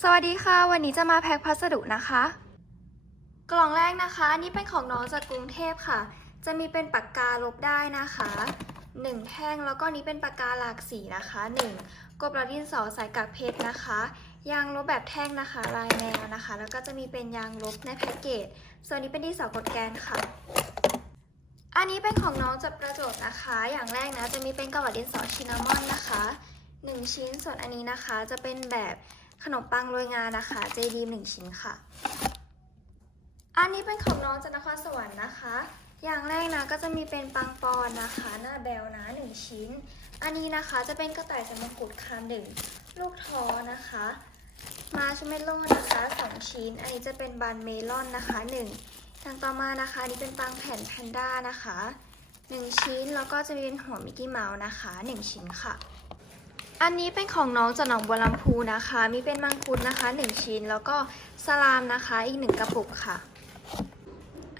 สวัสดีค่ะ วันนี้จะมาแพ็คพัสดุนะคะ กล่องแรกนะคะอันนี่เป็นของน้องจากกรุงเทพค่ะ จะมีเป็นปากกาลบได้นะคะ 1 แท่งแล้วก็นี้เป็นปากกาหลากสีนะคะ 1กบเราดินสอใส่กับเพชรนะคะ ยางลบแบบแท่งนะคะ ลายแนวนะคะ แล้วก็จะมีเป็นยางลบในแพ็กเกจส่วนนี้เป็นดินสอกดแกนค่ะ อันนี้เป็นของน้องจับประจทย์นะคะ อย่างแรกนะจะมีเป็นกระดาษดินสอชินนามอนนะคะหนึ่งชิ้นส่วนอันนี้นะคะจะเป็นแบบ ขนมปังโรยงานะคะ เจดีหนึ่งชิ้นค่ะ อันนี้เป็นของน้องจากนครสวรรค์นะคะ อย่างแรกนะก็จะมีเป็นปังปอนนะคะ หน้าแบลนะหนึ่งชิ้น อันนี้นะคะจะเป็นกระต่ายสมกุฎค่ะหนึ่งลูกท้อนะคะมาชเมลโล่นะคะสองชิ้น อันนี้จะเป็นบันเมลอนนะคะหนึ่งอย่างต่อมานะคะอันนี้เป็นปังแผ่นแพนด้านะคะหนึ่งชิ้น แล้วก็จะมีเป็นหัวมิกกี้เมาส์นะคะหนึ่งชิ้นค่ะ อันนี้เป็นของน้องจากหนองบัวลำพูนะคะ มีเป็นมังคุดนะคะ 1 ชิ้น แล้วก็สลามนะคะอีก 1 กระปุกค่ะ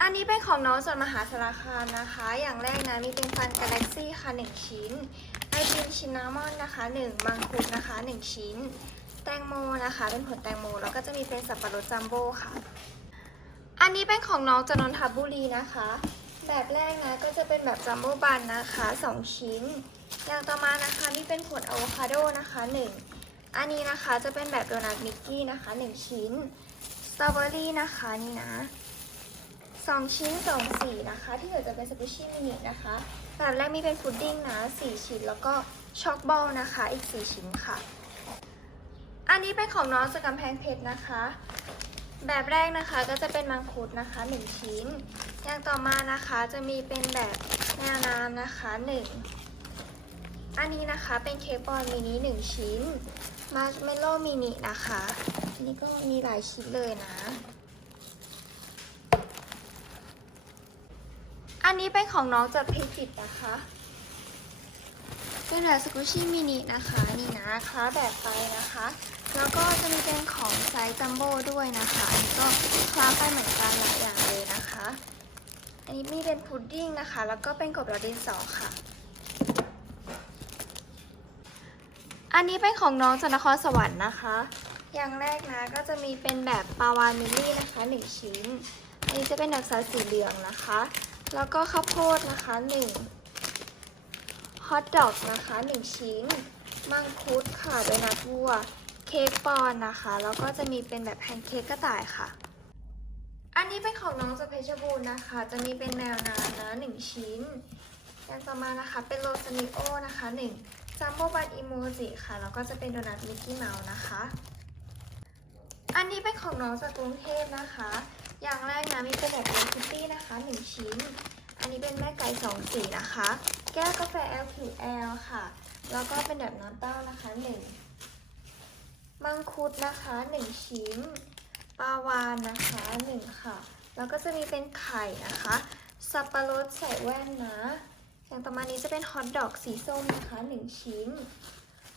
อันนี้เป็นของน้องจากมหาสารคามนะคะ อย่างแรกนะมีเป็นฟันกาแล็กซี่ค่ะ 1 ชิ้นไอติมชินนามอนนะคะ 1 มังคุดนะคะ 1 ชิ้น แตงโมนะคะ เป็นผลแตงโม แล้วก็จะมีเป็นสับปะรดจัมโบ้ค่ะ อันนี้เป็นของน้องจากนนทบุรีนะคะ แบบแรกนะก็จะเป็นแบบจัมโบ้บันนะคะ 2 ชิ้น อย่างต่อมานะคะนี่เป็นผลอะโวคาโดนะคะ 1 อันนี้นะคะจะเป็นแบบโดนัทมิกกี้นะคะ 1 ชิ้น สตรอเบอรี่นะคะนี่นะ 2 ชิ้น 2 สีนะคะ ที่เหลือจะเป็นสกุชชี่มินินะคะแบบแรกมีเป็นพุดดิ้งนะ 4 ชิ้น แล้วก็ช็อกบอลนะคะ อีก 4 ชิ้นค่ะ อันนี้เป็นของน้องจากกำแพงเพชรนะคะ แบบแรกนะคะก็จะเป็นมังคุดนะคะ 1 ชิ้น อย่างต่อมานะคะจะมีเป็นแบบแนวน้ำนะคะ1อันนี้นะคะเป็นเค้กบอลมินิหนึ่งชิ้น มาร์ชเมลโล่มินินะคะอันนี้ก็มีหลายชิ้นเลยนะ อันนี้เป็นของน้องจากพิจิตนะคะเป็นแบบสกูชี่มินินะคะนี่นะคล้าแบบไปนะคะ แล้วก็จะมีเป็นของไซส์จัมโบ้ด้วยนะคะอันนี้ก็คล้าไปเหมือนกันหลายอย่างเลยนะคะ อันนี้มีเป็นพุดดิ้งนะคะ แล้วก็เป็นกบดาดินสอค่ะ อันนี้เป็นของน้องจากนครสวรรค์นะคะ อย่างแรกนะก็จะมีเป็นแบบปาวานมิลลี่นะคะ 1 ชิ้น อันนี้จะเป็นแบบสายสีเหลืองนะคะ แล้วก็ข้าวโพดนะคะ1ฮอทดอกนะคะ 1 ชิ้น มังคุดค่ะโดนัทวัว เค้กปอนนะคะ แล้วก็จะมีเป็นแบบแพนเค้กกระต่ายค่ะ อันนี้เป็นของน้องจากเพชรบูนะคะ จะมีเป็นแมวน้ำนะ1ชิ้นอย่างต่อมานะคะ เป็นโรซานิโอนะคะ1จัมโบ้บัตอีโมจิค่ะ แล้วก็จะเป็นโดนัทมิกกี้เมาส์นะคะ อันนี้เป็นของน้องจากกรุงเทพนะคะ อย่างแรกนะมีเป็นแบบเนคิตตี้นะคะ1ชิ้น อันนี้เป็นแม่ไก่2สีนะคะ แก้วกาแฟ LQL ค่ะ แล้วก็เป็นแบบน้ำเต้านะคะ1มังคุดนะคะ1ชิ้น ปลาวานนะคะ1ค่ะ แล้วก็จะมีเป็นไข่นะคะ สับปะรดใส่แว่นนะ อย่างต่อมานี้จะเป็นฮอทดอกสีส้มนะคะ1ชิ้น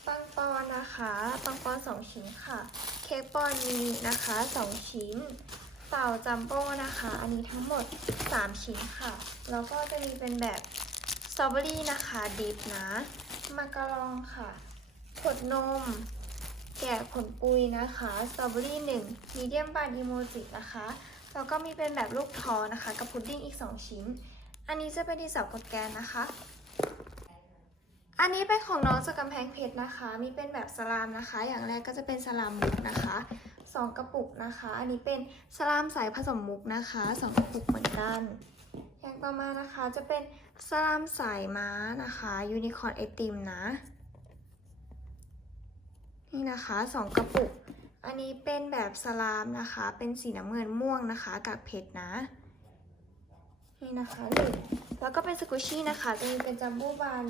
ปังปอนนะคะปังปอน2ชิ้นค่ะ เค้กปอนมินินะคะ2ชิ้น เต่าจัมโบ้นะคะ อันนี้ทั้งหมด 3 ชิ้นค่ะ แล้วก็จะมีเป็นแบบสตรอเบอรี่นะคะดิบนะ มาการองค่ะขวดนม แกะผลปุยนะคะสตรอเบอรี่หนึ่งมีเดียมบานอีโมจินะคะ แล้วก็มีเป็นแบบลูกท้อนะคะ กับพุดดิ้งอีก 2 ชิ้น อันนี้จะเป็นดีสอบกดแกนนะคะ อันนี้เป็นของน้องจากกำแพงเพชรนะคะ มีเป็นแบบสลามนะคะ อย่างแรกก็จะเป็นสลามมุกนะคะสองกระปุกนะคะ อันนี้เป็นสลามใสผสมมุกนะคะสองกระปุกเหมือนกัน อย่างต่อมานะคะจะเป็นสลามสายม้านะคะยูนิคอร์นไอติมนะ นี่นะคะสองกระปุก อันนี้เป็นแบบสลามนะคะ เป็นสีน้ำเงินม่วงนะคะกากเพชรนะ นี่นะคะหนึ่งแล้วก็เป็นสกุชี่นะคะ จะมีเป็นจัมโบ้บัน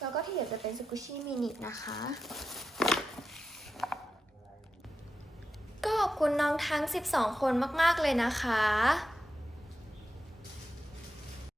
แล้วก็ที่เหลือจะเป็นสกุชชี่มินินะคะ ก็ขอบคุณน้องทั้ง 12 คนมาก ๆ เลยนะคะ